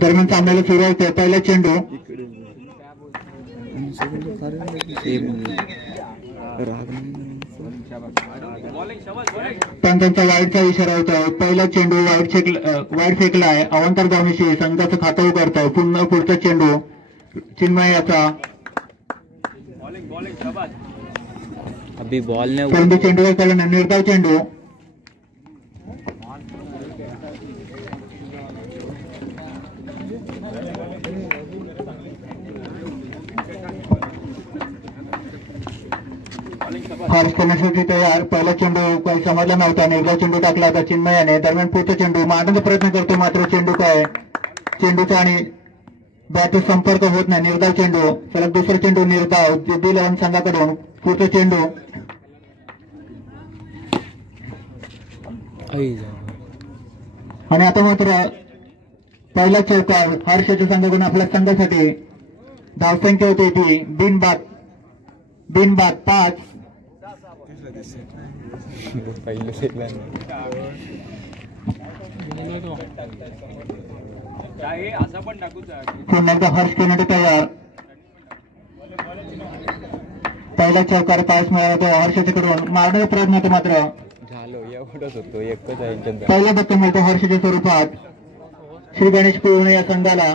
दरम्यान सामन्याला सुरू होते पहिला चेंडू पंचांचा वाईटचा इशारा होता. पहिला चेंडू वाईट फेकला आहे. अवंतर दावणीशी संघाचं खातं उघडतं. पुन्हा पुढचा चेंडू चिन्मय याचा अभी बॉल ने परंतु चेंडूवर पडला निर्धाव चेंडू. हर्ष करण्यासाठी तयार. पहिला चेंडू काही समजला नव्हता. निर्धाव चेंडू टाकला होता चिन्मयाने. दरम्यान पुढचा चेंडू मारण्याचा प्रयत्न करतो मात्र चेंडू चेंडूचा आणि बॅटचा संपर्क होत नाही. निर्धाव चेंडू सलग दुसरा चेंडू निर्धाव दिल संघाकडून. पुढचा चेंडू आणि आता मात्र पहिला चौकार हर्षाच्या संघाकडून आपल्या संघासाठी. धावसंख्या होती ती बिनबाद 5. पुन्हा एकदा हर्ष करण्यासाठी तयार. पहिला चौकार पास मिळाला तो हर्षाच्याकडून. मारण्याचा प्रयत्न होतो मात्र पहिला धक्का मिळतो हर्षाच्या स्वरूपात. श्री गणेश पूर्ण या संघाला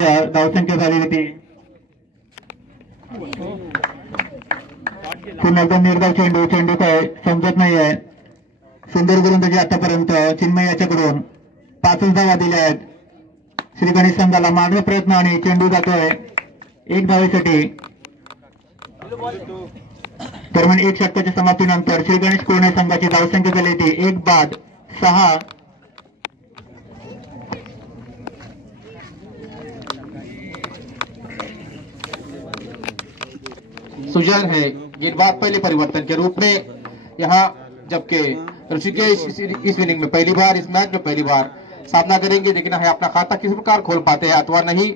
धावसंख्या झाली होती. पुन्हा एकदा निर्धाव चेंडू काय समजत नाहीये. सुंदर गोलंदाजी आतापर्यंत चिन्मय याच्याकडून. 5 धावा दिल्या आहेत श्री गणेश संघाला. मारण्याचा प्रयत्न आणि चेंडू जातोय 1 धावेसाठी. दरम्यान 1 षटकाच्या समाप्तीनंतर श्री गणेश पूर्ण संघाची धावसंख्या झाली होती 1 बाद 6. सुजन है गेंदबाज पहले परिवर्तन के रूप में यहाँ, जबकि ऋषिकेश इस इनिंग में पहली बार, इस मैच में पहली बार सामना करेंगे. लेकिन है अपना खाता किस प्रकार खोल पाते हैं अथवा नहीं.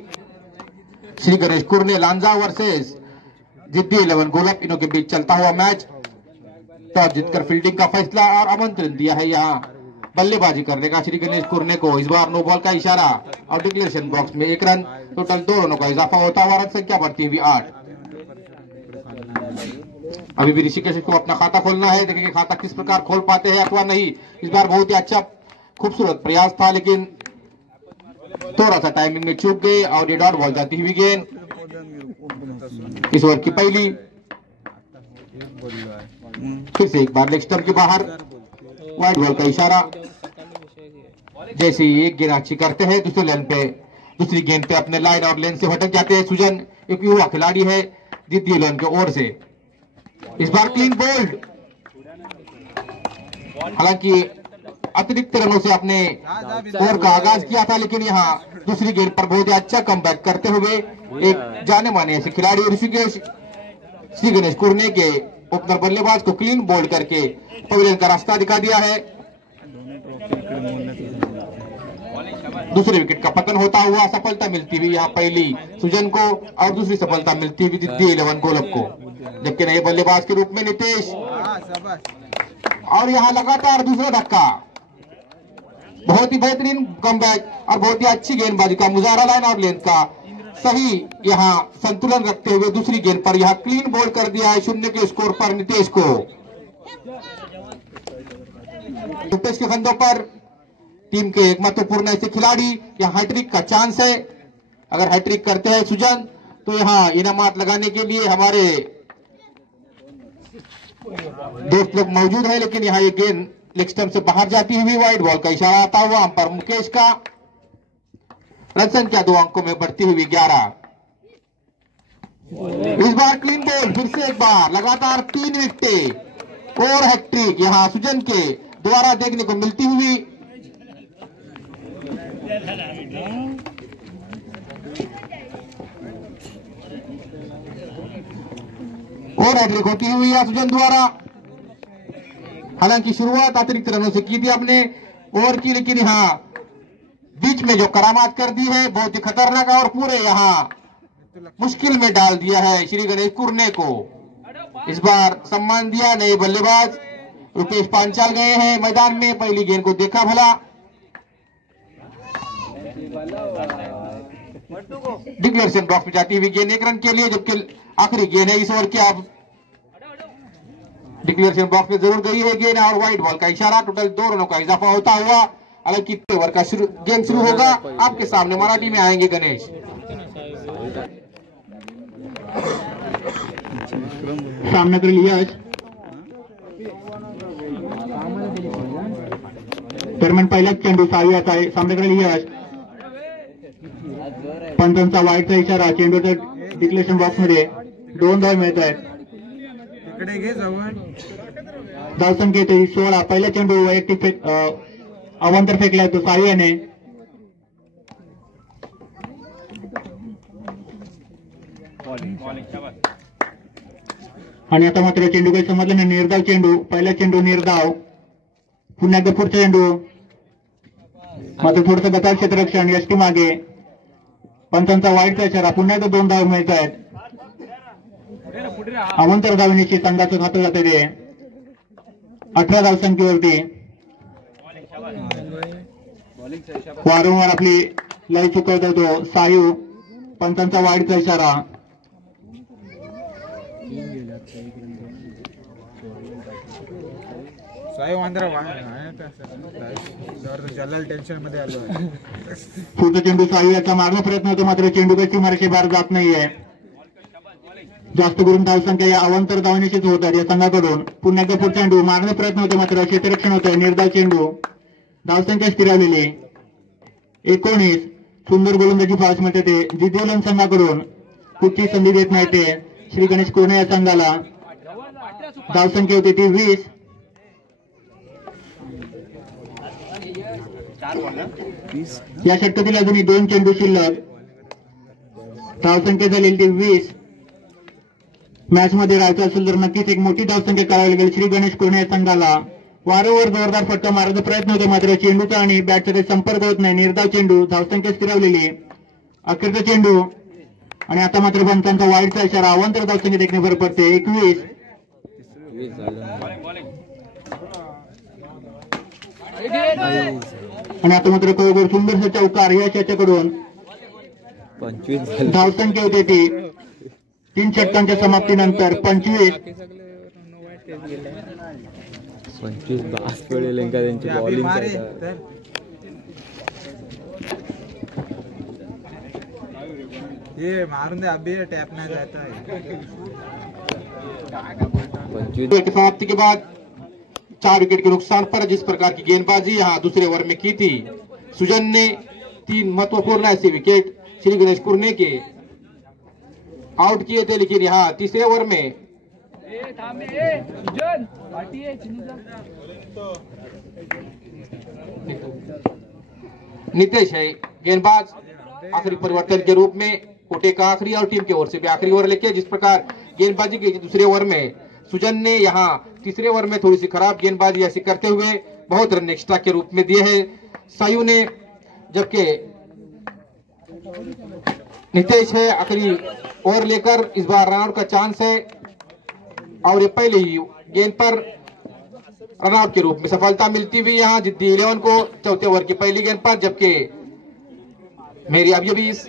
श्री गणेश कुरने लांजा वर्सेस जिद्दी 11 गोलप, इनों के बीच चलता हुआ मैच. टॉस जीतकर फील्डिंग का फैसला और आमंत्रण दिया है यहाँ बल्लेबाजी करने का श्री गणेश कुरने को. इस बार नो बॉल का इशारा और डिक्लेरेशन बॉक्स में 1 रन. टोटल 2 रनों का इजाफा होता हुआ रन संख्या बढ़ती हुई 8. अभी भी ऋषिकेश को अपना खाता खोलना है. देखेंगे खाता किस प्रकार खोल पाते हैं अथवा नहीं. इस बार बहुत ही अच्छा खूबसूरत प्रयास था लेकिन थोड़ा सा टाइमिंग में चूक गए और ये डॉट बॉल जाती हुई गेंद. इस ओवर की पहली. फिर से एक बार लेग स्टंप के बाहर वाइड बॉल का इशारा. जैसे ही एक गेंद अच्छी करते हैं दूसरे लेन पे, दूसरी गेंद पे अपने लाइन और लेन से भटक जाते हैं. सुजन एक युवा खिलाड़ी है जिद्दी 11 की ओर से. इस बार क्लीन बोल्ड. हालांकि अतिरिक्त रनों से अपने ओवर का आगाज किया था लेकिन यहाँ दूसरी गेंद पर बहुत ही अच्छा कमबैक करते हुए एक जाने माने ऐसे खिलाड़ी ऋषिकेश श्री गणेश कुरने के ओपनर बल्लेबाज को क्लीन बोल्ड करके पवेलियन का रास्ता दिखा दिया है. दूसरे विकेट का पतन होता हुआ सफलता मिलती हुई यहाँ पहली सुजन को और दूसरी सफलता मिलती हुई जिद्दी 11 गोलप को. जबकि नए बल्लेबाज के रूप में नितेश. और यहाँ लगातार दूसरा धक्का. बहुत ही बेहतरीन कमबैक और बहुत ही अच्छी गेंदबाजी का मुजाहरा. लाइन और लेंथ का सही यहाँ संतुलन रखते हुए दूसरी गेंद पर यहाँ क्लीन बोल्ड कर दिया है 0 के स्कोर पर नितेश को. नितेश के कंधों पर टीम के एक महत्वपूर्ण ऐसे खिलाड़ी. यहाँ हैट्रिक का चांस है. अगर हैट्रिक करते हैं सुजन तो यहाँ इनामात लगाने के लिए हमारे दोस्त लोग मौजूद है. लेकिन यहाँ ये गेंद लेग स्टंप से बाहर जाती हुई वाइड बॉल का इशारा आता हुआ अंपायर मुकेश का. रन संख्या 2 अंकों में बढ़ती हुई 11. इस बार क्लीन बॉल. फिर से एक बार लगातार 3 विकेटें और हैट्रिक यहाँ सुजन के द्वारा देखने को मिलती हुई. और हैट्रिक होती हुई यहाँ सुजन द्वारा. हालांकि शुरुआत अतिरिक्त रनों से की थी अपने ओवर की, लेकिन यहाँ बीच में जो करामात कर दी है बहुत ही खतरनाक और पूरे यहाँ मुश्किल में डाल दिया है श्री गणेश कुरने को. इस बार सम्मान दिया नए बल्लेबाज रुपेश पांचाल गए हैं मैदान में, पहली गेंद को देखा भला। डिक्लेरेशन बॉक्स में जाती हुई गेंद 1 रन के लिए, जबकि आखिरी गेंद है इस ओवर की। अब डिक्लेरेशन बॉक्स में जरूर गई है गेंद और व्हाइट बॉल का इशारा। टोटल 2 रनों का इजाफा होता हुआ हालांकि ओवर का गेम शुरू होगा। आपके सामने मराठी में आएंगे गणेश। सामनाकडील यश दरम्यान पहिलाच चेंडू 6 आता आहे। सामनाकडील यश पंचांचा वाईटचा इशारा, चेंडूच्या डिक्लेरेशन बॉक्स मध्ये 2 धाव मिळत आहेत। धावसंख्या येते 16। पहिला चेंडू वैयक्तिक अवांतर फेकलाय तो साह्याने। आणि आता मात्र चेंडू काही समजलं नाही। निर्धाव चेंडू, पहिला चेंडू निर्धाव, पुन्हा एकदा पुढचा चेंडू, मात्र थोडंसं गटार क्षेत्ररक्षण यष्टी मागे, पंचांचा वाईटचा इशारा, पुन्हा एकदा 2 धाव मिळत आहेत। अवांतर धावण्याची संघाचं खातं जाते ते 18 धावसंख्येवरती। वारंवार आपली लय चुकवत होतो सायू, पंचांचा वाईटचा इशारा। पुढचा चेंडू सायू याचा मारण्याचा प्रयत्न होतो, मात्र चेंडू काही सीमारेषे बाहेर जात नाहीये। जास्त करून धावसंख्या या अवांतर धावण्याचीच होत आहे या संघाकडून। पुन्हा एकदा पुढचा चेंडू मारण्याचा प्रयत्न होतो, मात्र क्षेत्ररक्षण होत आहे। निर्धाव चेंडू, धावसंख्या स्थिरावलेली 19। सुंदर गोलंदाजी फास्ट मिळते ते जिद्दीवलन संघाकडून, कुठची संधी देत नाही ते श्री गणेश कोणे या संघाला। धावसंख्या होती ती 20। या षटकातील अजूनही 2 चेंडू शिल्लक, धावसंख्या झालेली ती 20। मॅच मध्ये राहायचं असेल तर नक्कीच एक मोठी धावसंख्या करावी लागेल श्री गणेश कोणे या संघाला। वारंवार जोरदार फटका मारण्याचा प्रयत्न होतो, मात्र चेंडूचा आणि बॅटचा काही संपर्क होत नाही। निर्धाव चेंडू, धावसंख्या स्थिरावलेली, अखेरचा चेंडू, आणि आता मात्र पंचांचा वाईटचा इशारा। अवांतर धावसंख्या देखणे भर पडते 21। आणि आता मात्र कळगोर सुंदरसा चौकार यश याच्याकडून। 25 धावसंख्या होते ती 3 षटकांच्या समाप्तीनंतर 25। 25 बास पडेल का त्यांची बॉलिंग। ये मारून दे, अभी टैप नहीं जाता है। 25 समाप्ति के बाद 4 विकेट के नुकसान पर जिस प्रकार की गेंदबाजी यहाँ दूसरे ओवर में की थी सुजन ने, 3 महत्वपूर्ण ऐसे विकेट श्री गणेश कुरने के आउट किए थे, लेकिन यहाँ तीसरे ओवर में नितेश है गेंदबाज आखिरी परिवर्तन के रूप में, कोटे का आखिरी और टीम की ओर से भी आखिरी ओवर लेके। जिस प्रकार गेंदबाजी की दूसरे ओवर में सुजन ने यहाँ तीसरे ओवर में थोड़ी सी खराब गेंदबाजी ऐसी करते हुए बहुत रन एक्स्ट्रा के रूप में दिए हैं सायू ने, जबकि नितेश है आखिरी ओवर लेकर इस बार रनआउट का चांस है और ये पहले ही गेंद पर रनआउट के रूप में सफलता मिलती हुई यहाँ जिद्दी 11 को चौथे ओवर की पहली गेंद पर। जबकि मेरी अभी इस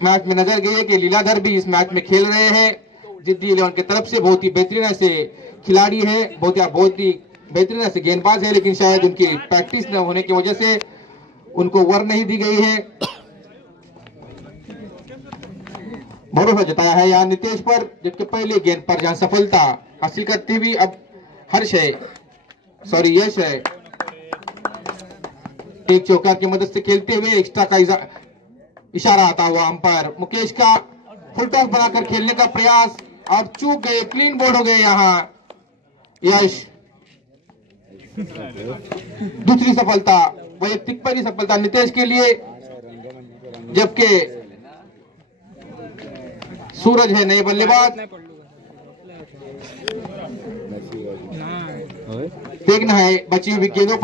मैच में नजर गई है कि लीलाधर भी इस मैच में खेल रहे हैं जिद्दी 11 की तरफ से। बहुत ही बेहतरीन ऐसे खिलाड़ी है, बहुत ही बेहतरीन ऐसे गेंदबाज है, लेकिन शायद उनकी प्रैक्टिस न होने की वजह से उनको ओवर नहीं दी गई है। भरोसा जताया है यहाँ नितेश पर, जबकि पहले गेंद पर जहां सफलता हासिल करती हुई अब यश है एक चौका की मदद से खेलते हुए एक्स्ट्रा का इशारा आता हुआ अंपायर मुकेश का फुल टॉस बनाकर खेलने का प्रयास, अब चूक गए, क्लीन बोल्ड हो गए यहाँ यश। दूसरी सफलता, वैयक्तिक पहली सफलता नितेश के लिए, जबकि सूरज है नए बल्लेबाज। देखना है बची हुई गेंदों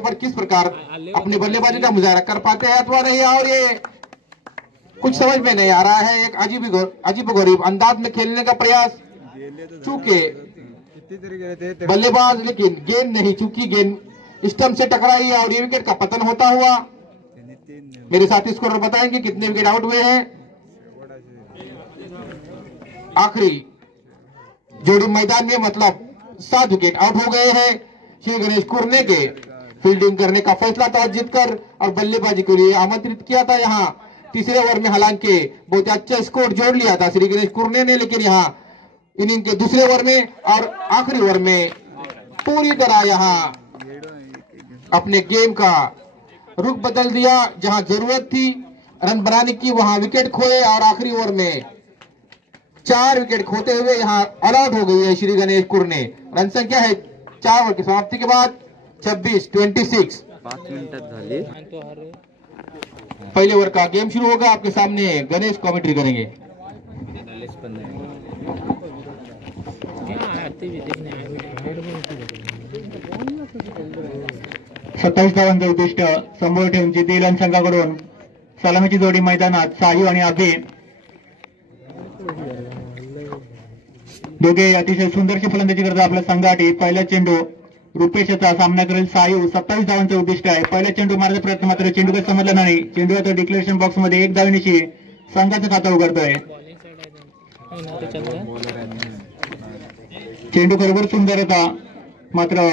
पर किस प्रकार अपनी बल्लेबाजी का मुजाहरा कर पाते हैं अथवा नहीं, और ये कुछ समझ में नहीं आ रहा है। एक अजीब गरीब अंदाज में खेलने का प्रयास, चूंकि किती तरी गेले ते बल्लेबाज, लेकिन गेंद नहीं, चूंकि गेंद स्टंप से टकराई और ये विकेट का पतन होता हुआ। त्यांनी 3 मेरे साथी स्कोर बताएंगे कितने विकेट आउट हुए हैं। आखिरी जोड़ी मैदान में मतलब 7 विकेट आउट हो गए हैं। श्री गणेश कुरने के फील्डिंग करने का फैसला था जीतकर और बल्लेबाजी के लिए आमंत्रित किया था। यहाँ तीसरे ओवर में हालांकि बहुत अच्छा स्कोर जोड़ लिया था श्री गणेश कुरने ने, लेकिन यहाँ इनिंग के दूसरे ओवर में और आखिरी ओवर में पूरी तरह यहाँ अपने गेम का रुख बदल दिया। जहां जरूरत थी रन बनाने की वहां विकेट खोए और आखिरी ओवर में 4 विकेट खोते हुए यहां ऑल आउट हो गई है श्री गणेश कुरने। रन संख्या है 4 ओवर की समाप्ति के बाद 26-26। 5 मिनिटात झाली। पहले ओवर का गेम शुरू होगा। आपके सामने गणेश कमेंट्री करेंगे। 27 धावांचं उद्दिष्ट समोर ठेवून जितेलन संघाकडून सलामीची जोडी मैदानात सायू आणि अभि दोघे अतिशय सुंदरशी फलंदाजी करतात आपल्या संघासाठी। पहिला चेंडू रुपेशचा सामना करेल सायू। 27 धावांचं उद्दिष्ट आहे। पहिला चेंडू मारण्याचा प्रयत्न मात्र चेंडू काही समजला नाही। चेंडू आता डिक्लेरेशन बॉक्स मध्ये 1 धावेनिशी संघाचं खातं उघडतोय। चेंडू खरोखर सुंदर होता मात्र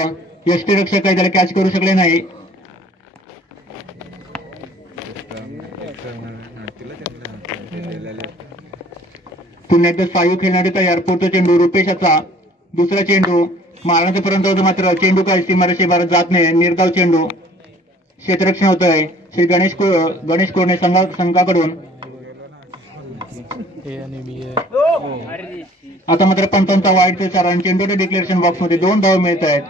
यष्टीरक्षक काही त्याला कॅच करू शकले नाही। पुन्हा एकदा सायू खेळणारे तयार। पुढचा चेंडू रुपेशचा। दुसरा चेंडू मारण्याचा पर्यंत होतो मात्र चेंडू काही सीमारेषेबाहेर जात नाही। निर्धाव चेंडू क्षेत्ररक्षण होतंय श्री गणेश कोरणे संघाकडून। आता मात्र पंचांचा वाईटचा इशारा आणि चेंडूच्या डिक्लेरेशन बॉक्स मध्ये 2 धाव मिळत आहेत।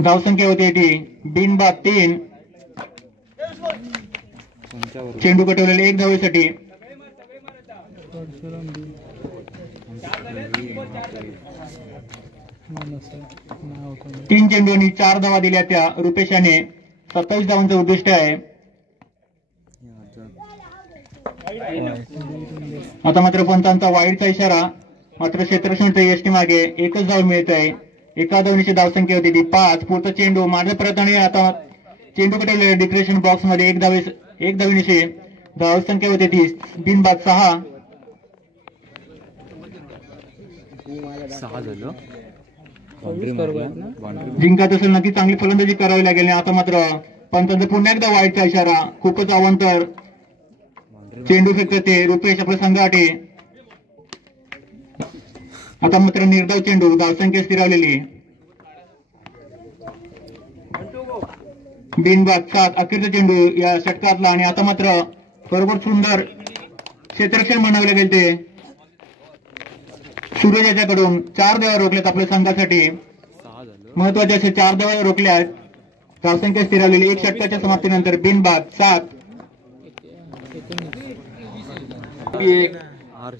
धावसंख्या होती ती बिनबाद 3। चेंडू कटवलेले 1 धावेसाठी। 3 चेंडूंनी 4 धावा दिल्या त्या रुपेशाने। 27 धावांचं उद्दिष्ट आहे। आता मात्र पंचांचा वाईडचा इशारा मात्र क्षेत्ररक्षण यष्टी मागे 1च धाव मिळत आहे। 1 धावनीची धावसंख्या होती ती 5। पुढचा चेंडू मारण्याचा प्रयत्न आता चेंडू कटवलेल्या डिक्लेरेशन बॉक्स मध्ये 1 धावनिशी धावसंख्या होती ती बिनबाद 6 झालं। जिंकत असेल नक्की चांगली फलंदाजी करावी लागेल। आता मात्र पंचांचा पुन्हा एकदा वाईटचा इशारा। खूपच अवांतर चेंडू फेकतात ते रुपेश आपल्या संघासाठी। आता मात्र निर्धाव चेंडू धावसंख्या स्थिरावलेली बिनबाद 7। अखेरचा चेंडू या षटकातला आणि आता मात्र बरोबर सुंदर क्षेत्ररक्षण बनवले गेले ते सूरज याच्याकडून। 4 धावा रोखल्यात आपल्या संघासाठी। महत्वाचे असे 4 धावा रोखल्यात। धावसंख्या स्थिरावलेली 1 षटकाच्या समाप्तीनंतर बिनबाद 7। एक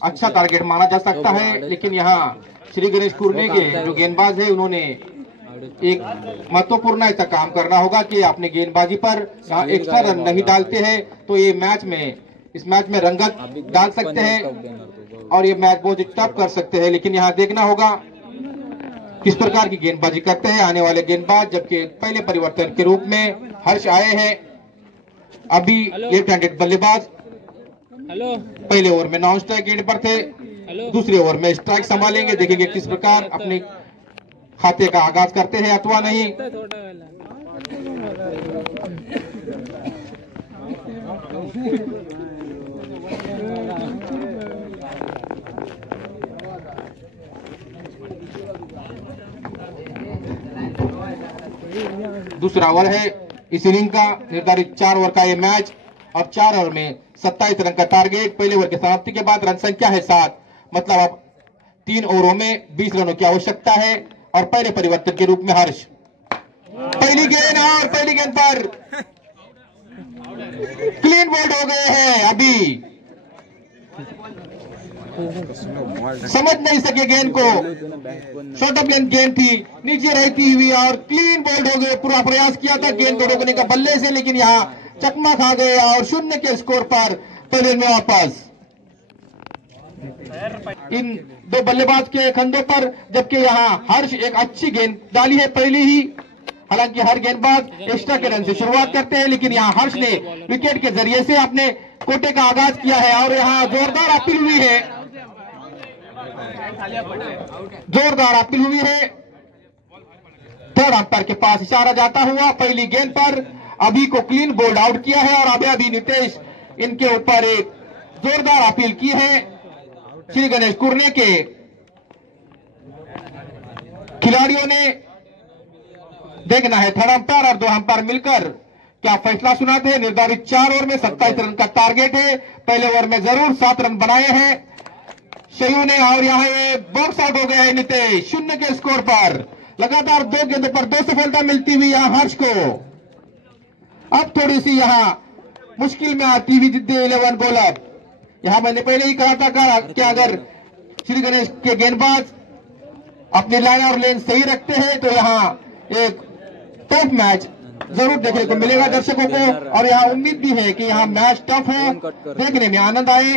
अच्छा टारगेट माना जा सकता है, लेकिन यहाँ श्री गणेश कुरने के जो गेंदबाज है उन्होंने एक महत्वपूर्ण ऐसा काम करना होगा कि अपने गेंदबाजी पर एक्स्ट्रा रन नहीं डालते हैं तो ये इस मैच में रंगत डाल सकते हैं और ये मैच बहुत टफ कर सकते हैं। लेकिन यहाँ देखना होगा किस प्रकार की गेंदबाजी करते हैं आने वाले गेंदबाज। जबकि पहले परिवर्तन के रूप में हर्ष आए हैं। अभी लेफ्ट हैंडेड बल्लेबाज पहले ओवर में नॉन स्ट्राइक गेंद पर थे, दूसरे ओवर में स्ट्राइक संभालेंगे। देखेंगे किस प्रकार अपने खाते का आगाज करते हैं अथवा नहीं। दूसरा ओवर है इस इनिंग का। निर्धारित 4 ओवर का ये मैच और 4 ओवर में 27 रन का टारगेट। पहले ओवर की समाप्ति के बाद रन संख्या है 7। मतलब अब 3 ओवरों में 20 रनों की आवश्यकता है। और पहले परिवर्तन के रूप में हर्ष पहली गेंद पर क्लीन बोल्ड हो गए हैं। अभी समझ नहीं सके गेंद को, शॉर्ट ऑफ लेंथ गेंद थी, नीचे रहती हुई और क्लीन बोल्ड हो गए। पूरा प्रयास किया था गेंद को रोकने का बल्ले से, लेकिन यहाँ चकमा खा गए और 0 के स्कोर पर पहले में वापस। इन दो बल्लेबाज के कंधों पर, जबकि यहाँ हर्ष एक अच्छी गेंद डाली है पहली ही। हालांकि हर गेंदबाज एक्स्ट्रा के रन से शुरुआत करते हैं, लेकिन यहाँ हर्ष ने विकेट के जरिए से अपने कोटे का आगाज किया है और यहाँ जोरदार अपील हुई है, जोरदार अपील हुई है। थर्ड अंपायर के पास इशारा जाता हुआ पहली गेंद पर अभी को क्लीन बोल्ड आउट किया है और अभी नितेश इनके ऊपर एक जोरदार अपील की है। श्री गणेश कुरने के खिलाड़ियों ने देखना है थर्ड अंपायर और दो अंपायर मिलकर क्या फैसला सुनाते हैं। निर्धारित 4 ओवर में 27 रन का टारगेट है। पहले ओवर में जरूर 7 रन बनाए हैं शयू ने और यहाँ ये बॉक्स आउट हो गया है नितेश 0 के स्कोर पर। लगातार 2 गेंदों पर 2 सफलता मिलती हुई यहाँ हर्ष को। अब थोड़ी सी यहाँ मुश्किल में आती हुई जिद्दी 11 बॉलर। यहाँ मैंने पहले ही कहा था कि अगर श्री गणेश के गेंदबाज अपनी लाइन और लेन सही रखते हैं तो यहाँ एक टफ मैच जरूर देखने को मिलेगा दर्शकों को। और यहाँ उम्मीद भी है कि यहाँ मैच टफ हो, देखने में आनंद आए।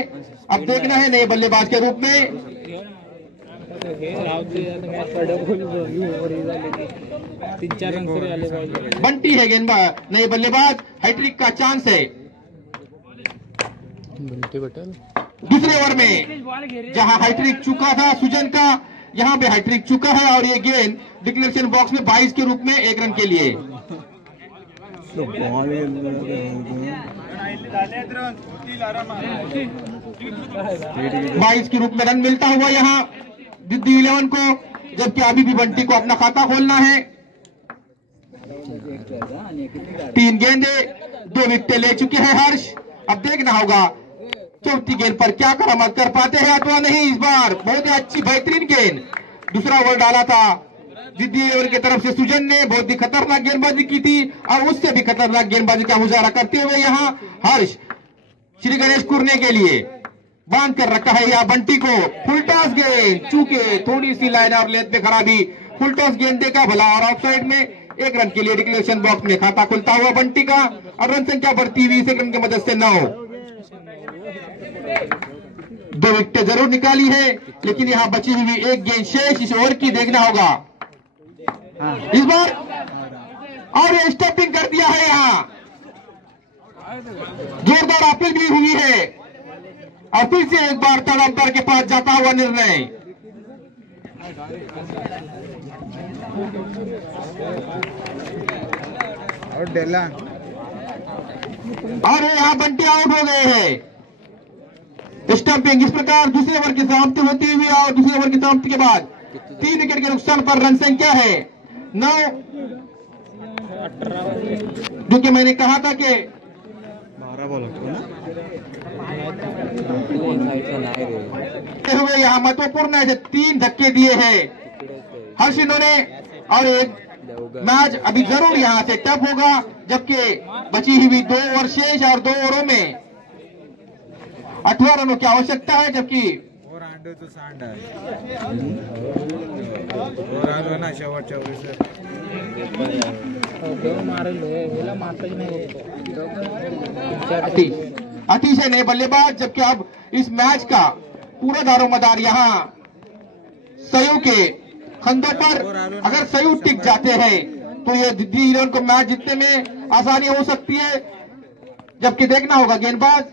अब देखना है नए बल्लेबाज के रूप में बंटी है गेंदबाज, नए बल्लेबाज, हैट्रिक का चांस है। दूसरे ओवर में जहां हैट्रिक चुका था सुजन का, यहां पे हैट्रिक चुका है और ये गेंद डिक्लेरेशन बॉक्स में 22 के रूप में 1 रन के लिए। 22 के रूप में रन मिलता हुआ यहाँ दिल्ली 11 को, जबकि अभी भी बंटी को अपना खाता खोलना है। 3 गेंदे 2 विकेट ले चुके हैं हर्ष। अब देखना होगा चौथी गेंद पर क्या करामत कर पाते हैं अथवा नहीं। इस बार बहुत ही अच्छी बेहतरीन गेंद दूसरा ओवर डाला था जिद्दी 11 की तरफ से सुजन ने, बहुत ही खतरनाक गेंदबाजी की थी और उससे भी खतरनाक गेंदबाजी का मुजाहरा करते हुए यहाँ हर्ष श्री गणेश कुरने के लिए बांध कर रखा है यहाँ बंटी को। फुल टॉस गेंद चूके थोड़ी सी लाइन और लेंथ में खराबी, फुल टॉस गेंद देखा भला और ऑफसाइड में 1 रन के लिए डिक्लेरेशन बॉक्स में खाता खुलता हुआ बंटी का और रन संख्या बढ़ती हुई 1 रन की मदद से 9। 2 विकेट जरूर निकाली है, लेकिन यहाँ बची हुई 1 गेंद शेष इस ओवर की देखना होगा इस बार। और ये स्टंपिंग कर दिया है, यहाँ जोरदार अपील भी हुई है और फिर से एक बार थर्ड अंपायर के पास जाता हुआ निर्णय। और डेला और यहाँ बंटी आउट हो गए हैं। स्टंपिंग इस प्रकार दूसरे ओवर की समाप्ति होती हुई और दूसरे ओवर की समाप्ति के बाद 3 विकेट के नुकसान पर रन संख्या है 9, जो कि मैंने कहा था कि 12 बॉल हुए यहाँ महत्वपूर्ण है। 3 धक्के दिए हैं हर्ष इन्होंने और एक मैच अभी जरूर यहाँ से टफ होगा, जबकि बची हुई 2 ओवर शेष और 2 ओवरों में 18 रनों की आवश्यकता है, जबकि और आंडो तो सांड और आलो ना शेवटच्या अतिशय नए बल्लेबाज, जबकि अब इस मैच का पूरा दारोमदार यहाँ सयू के खंधों पर। अगर सयू टिक जाते हैं तो ये दिल्ली 11 को मैच जीतने में आसानी हो सकती है, जबकि देखना होगा गेंदबाज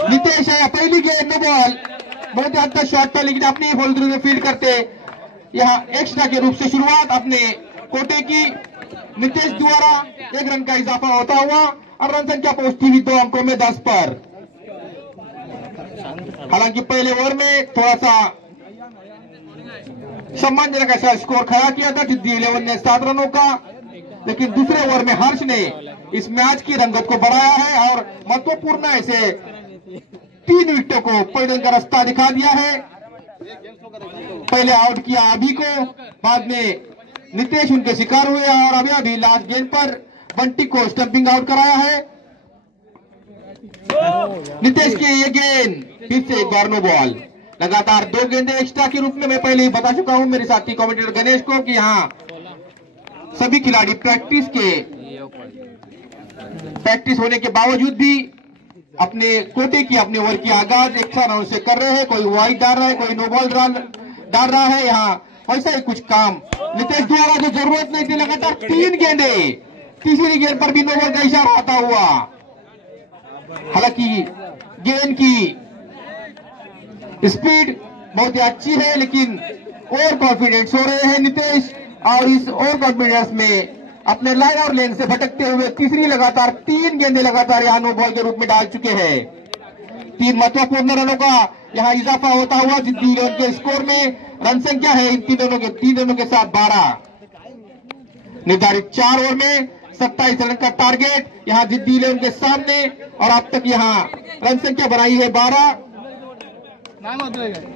नितेश है। पहली गेंद नो बॉल, बहुत ही अच्छा शॉट था, लेकिन अपनी होल्डर में फील्ड करते यहाँ एक्स्ट्रा के रूप से शुरुआत अपने कोटे की। नितेश द्वारा 1 रन का इजाफा होता हुआ और रन संख्या पहुंचती हुई 2 अंकों में 10 पर। हालांकि पहले ओवर में थोड़ा सा सम्मानजनक ऐसा स्कोर खड़ा किया था दिल्ली 11 ने 7 रनों का, लेकिन दूसरे ओवर में हर्ष ने इस मैच की रंगत को बढ़ाया है और महत्वपूर्ण ऐसे 3 विकेटों को पैदल का रास्ता दिखा दिया है। पहले आउट किया अभी को, बाद में नितेश उनके शिकार हुए और अभी लास्ट गेंद पर बंटी को स्टंपिंग आउट कराया है। नितेश की ये गेंद फिर से एक बार नो बॉल। लगातार 2 गेंदें एक्स्ट्रा के रूप में मैं पहले ही बता चुका हूं मेरे साथी कमेंटेटर गणेश को कि यहाँ सभी खिलाड़ी प्रैक्टिस होने के बावजूद भी अपने कोटे की अपने ओवर की आगाज एक्स्ट्रा राउंड से कर रहे हैं। कोई वाइड डाल रहा है, कोई नो बॉल डाल रहा है। यहाँ वैसा ही कुछ काम नितेश द्वारा जो जरूरत नहीं थी, लगातार 3 गेंदे, तीसरी गेंद पर भी नो बॉल का इशारा आता हुआ। हालांकि गेंद की स्पीड बहुत ही अच्छी है, लेकिन ओवर कॉन्फिडेंस हो रहे हैं नितेश, और इस ओवर कॉन्फिडेंस में अपने लाइन और लेन से भटकते हुए तीसरी लगातार 3 गेंदे लगातार यहाँ नो बॉल के रूप में डाल चुके हैं। 3 महत्वपूर्ण रनों का यहाँ इजाफा होता हुआ जिद्दी इलेवन के स्कोर में। रन संख्या है इन तीन दोनों के साथ 12। निर्धारित 4 ओवर में 27 रन का टारगेट यहाँ जिद्दी इलेवन के सामने, और अब तक यहाँ रन संख्या बनाई है 12,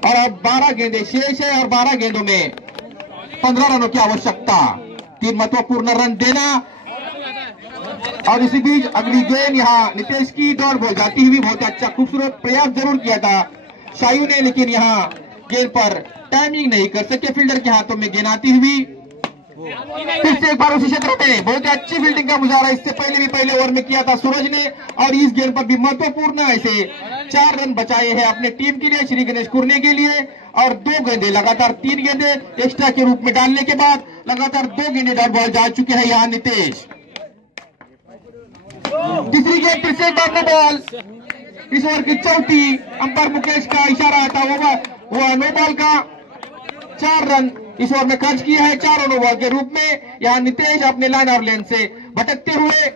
और अब 12 गेंदे शेष है, और 12 गेंदों में 15 रनों की आवश्यकता। 3 महत्वपूर्ण रन देना, और इसी बीच अगली गेंद यहाँ नितेश की डॉट बॉल जाती हुई। बहुत अच्छा खूबसूरत प्रयास जरूर किया था शायू ने, लेकिन यहाँ गेंद पर टाइमिंग नहीं कर सके। फील्डर के हाथों में गेंद आती हुई। फिर से एक बार उसी क्षेत्र में बहुत अच्छी फील्डिंग का मुजाहरा इससे पहले भी पहले ओवर में किया था सूरज ने, और इस गेंद पर भी महत्वपूर्ण ऐसे 4 रन बचाए हैं अपने टीम के लिए, श्री गणेश कुरने के लिए। और 2 गेंदे लगातार 3 गेंदे एक्स्ट्रा के रूप में डालने के बाद लगातार 2 गेंदे डॉट बॉल जा चुके हैं यहाँ नितेश। तीसरी गेंद फिर से नो बॉल, इस ओवर की चौथी। अंपायर मुकेश का इशारा था वो नो बॉल का। 4 रन इस ओवर में खर्च किया है 4 नो बॉल के रूप में। यहाँ नितेश अपने लाइन और लेन से भटकते हुए,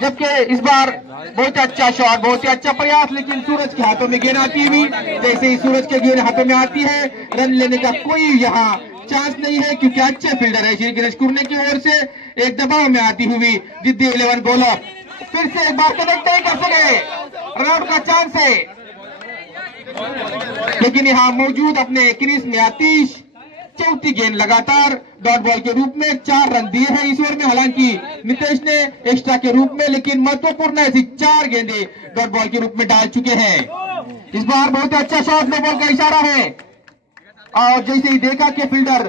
जबकि इस बार बहुत अच्छा शॉट, बहुत ही अच्छा प्रयास, लेकिन सूरज के हाथों में गेंद आती हुई। जैसे ही सूरज के गेंद हाथों में आती है, रन लेने का कोई यहाँ चांस नहीं है, क्योंकि अच्छे फील्डर है श्री गणेश कुरने की ओर से। एक दबाव में आती हुई जिद्दी इलेवन बॉलर फिर से एक बार कनेक्ट नहीं कर सके, रन का चांस है, लेकिन यहाँ मौजूद अपने क्रीज में आतिश। चौथी गेंद लगातार डॉट बॉल के रूप में 4 रन दिए हैं इस ओवर में। हालांकि नितेश ने एक्स्ट्रा के रूप में, लेकिन महत्वपूर्ण ऐसी 4 गेंदे डॉट बॉल के रूप में डाल चुके हैं। इस बार बहुत अच्छा शॉट नो बॉल का इशारा है, और जैसे ही देखा कि फील्डर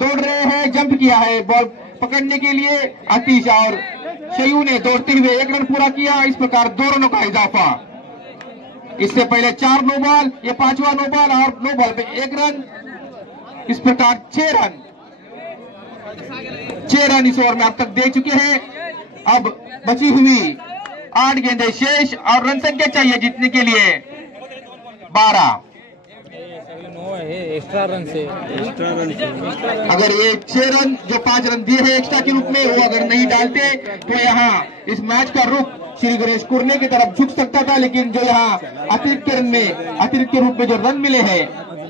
दौड़ रहे हैं, जंप किया है बॉल पकड़ने के लिए, आतिश और शयू ने दौड़ते हुए 1 रन पूरा किया। इस प्रकार 2 रनों का इजाफा। इससे पहले 4 नो बॉल, ये 5वां नो बॉल, और नो बॉल पे 1 रन। इस प्रकार 6 रन इस ओवर में अब तक दे चुके हैं। अब बची हुई 8 गेंदें शेष, और रन संख्या चाहिए जीतने के लिए 12। एक्स्ट्रा रन से अगर ये 6 रन जो 5 रन दिए हैं एक्स्ट्रा के रूप में, वो अगर नहीं डालते तो यहाँ इस मैच का रुख श्री गणेश कुरने की तरफ झुक सकता था। लेकिन जो यहाँ अतिरिक्त के रूप में जो रन मिले हैं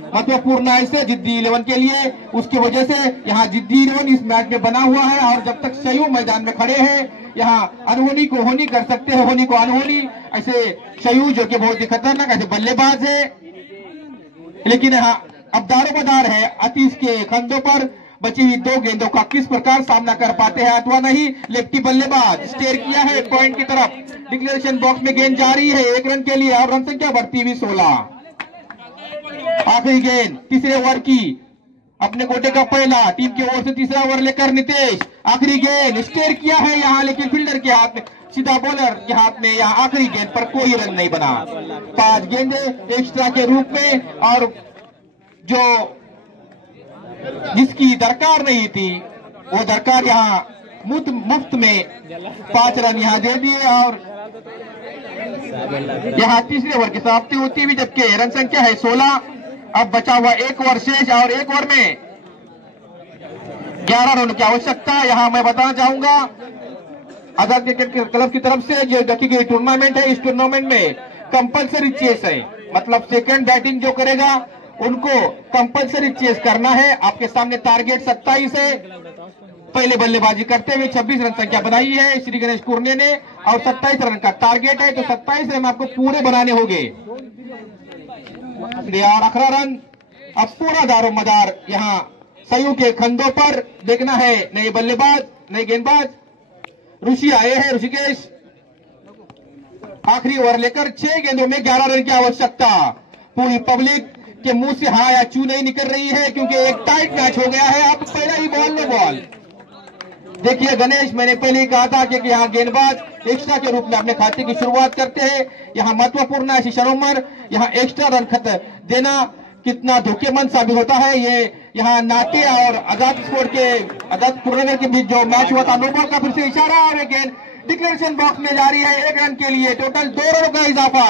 महत्वपूर्ण ऐसे जिद्दी इलेवन के लिए, उसकी वजह से यहाँ जिद्दी इलेवन इस मैच में बना हुआ है। और जब तक शयू मैदान में खड़े हैं, यहाँ अनहोनी को होनी कर सकते हैं, होनी को अनहोनी। ऐसे शयू जो कि बहुत ही खतरनाक ऐसे बल्लेबाज है, लेकिन यहाँ अब दारोमदार है आतिश के कंधों पर। बची हुई 2 गेंदों का किस प्रकार सामना कर पाते हैं अथवा नहीं। लेफ्टी बल्लेबाज स्टेयर किया है पॉइंट की तरफ, डिक्लेरेशन बॉक्स में गेंद जारी है 1 रन के लिए, और रन संख्या बढ़ती हुई 16। आखिरी गेंद तीसरे ओवर की, अपने कोटे का पहला, टीम की ओर से तीसरा ओवर लेकर नितेश। आखिरी गेंद स्टेयर किया है यहाँ, लेकिन फील्डर के हाथ में, सीधा बॉलर के हाथ में यहाँ आखिरी गेंद पर कोई रन नहीं बना। 5 गेंदें एक्स्ट्रा के रूप में, और जो जिसकी दरकार नहीं थी वो दरकार यहाँ मुफ्त में 5 रन यहाँ दे दिए। और यहाँ तीसरे ओवर की समाप्ति होती हुई, जबकि रन संख्या है 16। अब बचा हुआ 1 ओवर शेष, और 1 ओवर में 11 रनों की आवश्यकता। यहाँ मैं बताना चाहूंगा आजाद क्रिकेट क्लब की तरफ से जो रखी गई टूर्नामेंट है, इस टूर्नामेंट में कंपलसरी चेस है, मतलब सेकंड बैटिंग जो करेगा उनको कंपलसरी चेस करना है। आपके सामने टारगेट 27 है। पहले बल्लेबाजी करते हुए 26 रन संख्या बनाई है श्री गणेश कुरने ने, और 27 रन का टारगेट है, तो 27 रन आपको पूरे बनाने होंगे। 18 रन अब पूरा दारोमदार यहाँ सयू के खंडों पर देखना है। नए बल्लेबाज, नए गेंदबाज ऋषि आए हैं, ऋषिकेश। आखिरी ओवर लेकर 6 गेंदों में 11 रन की आवश्यकता। पूरी पब्लिक के मुंह से हाँ या चू नहीं निकल रही है, क्योंकि एक टाइट मैच हो गया है। अब पहला ही बॉल नो बॉल, देखिए गणेश, मैंने पहले ही कहा था कि यहाँ गेंदबाज एक्स्ट्रा के रूप में अपने खाते की शुरुआत करते हैं। यहाँ महत्वपूर्ण है शीशर उमर, यहाँ एक्स्ट्रा रन खत देना कितना धोखेमंद साबित होता है। ये यहाँ नाटे और आजाद स्पोर्ट के आजाद पुरनगर के बीच जो मैच हुआ था, नो बॉल का फिर से इशारा और गेंद डिक्लेरेशन बॉक्स में जारी है 1 रन के लिए। टोटल 2 रनों का इजाफा।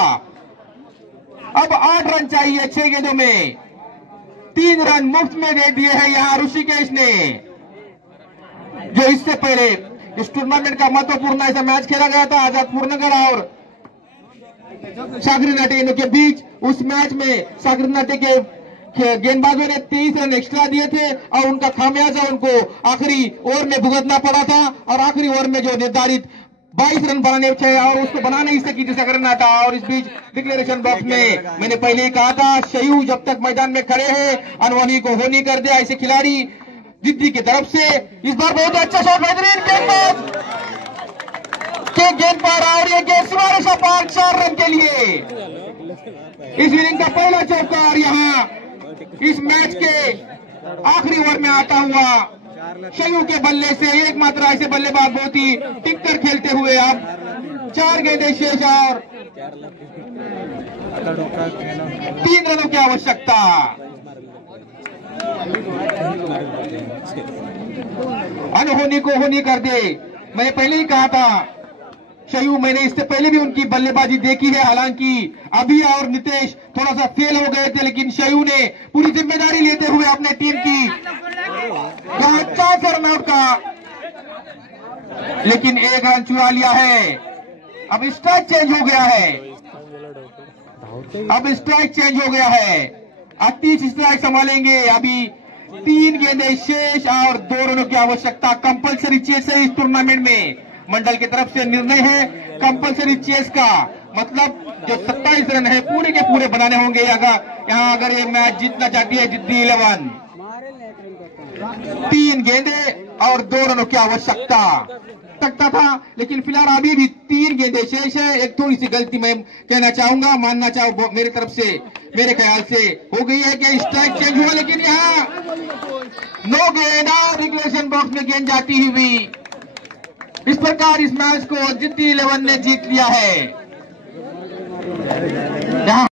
अब 8 रन चाहिए 6 गेंदों में। 3 रन मुफ्त में दे दिए हैं यहाँ ऋषिकेश ने, जो इससे पहले इस टूर्नामेंट का महत्वपूर्ण ऐसा मैच खेला गया था आजाद पुरनगर और सागरी नाटे के बीच। उस मैच में सागरी नाटे के गेंदबाजों ने 23 रन एक्स्ट्रा दिए थे और उनका खामियाजा उनको आखिरी ओवर में भुगतना पड़ा था। और आखिरी ओवर में जो निर्धारित 22 रन बनाने थे और उसको बना नहीं सकी थी सागरी नाटा। और इस बीच डिक्लेरेशन बॉक्स में मैंने पहले ही कहा था, शयू जब तक मैदान में खड़े हैं अनहोनी को होनी कर दे ऐसे खिलाड़ी जिद्दी की तरफ से। इस बार बहुत अच्छा शॉट, बेहतरीन गेंदबाज के गेंद पर और ये गेंद सिवारिश पार 4 रन के लिए। इस इनिंग का पहला चौका और यहाँ इस मैच के आखिरी ओवर में आता हुआ शयू के बल्ले से एकमात्र ऐसे बल्लेबाज बहुत ही टिक कर खेलते हुए अब 4 गेंदें शेष और 3 रनों की आवश्यकता। अनहोनी को होनी कर दे। मैंने पहले ही कहा था शयू, मैंने इससे पहले भी उनकी बल्लेबाजी देखी है। हालांकि अभी और नितेश थोड़ा सा फेल हो गए थे, लेकिन शयू ने पूरी जिम्मेदारी लेते हुए अपने टीम की 4 रन आउट का, लेकिन 1 रन चुरा लिया है। अब स्ट्राइक चेंज हो गया है, अब स्ट्राइक चेंज हो गया है। 38 स्ट्राइक संभालेंगे। अभी 3 गेंदें शेष और 2 रनों की आवश्यकता। कंपलसरी चेस है इस टूर्नामेंट में, मंडल की तरफ से निर्णय है कंपलसरी चेस का। मतलब जो 27 रन है पूरे के पूरे बनाने होंगे अगर ये मैच जीतना चाहती है जिद्दी 11। 3 गेंदें और 2 रनों की आवश्यकता सकता था, लेकिन फिलहाल अभी भी 3 गेंदें शेष है। एक थोड़ी सी गलती मैं कहना चाहूंगा, मानना चाहूँ मेरी तरफ से, मेरे ख्याल से हो गई है कि स्ट्राइक चेंज हुआ, लेकिन यहाँ नो गेंद और डिक्लेरेशन बॉक्स में गेंद जाती हुई। इस प्रकार इस मैच को जिद्दी 11 ने जीत लिया है।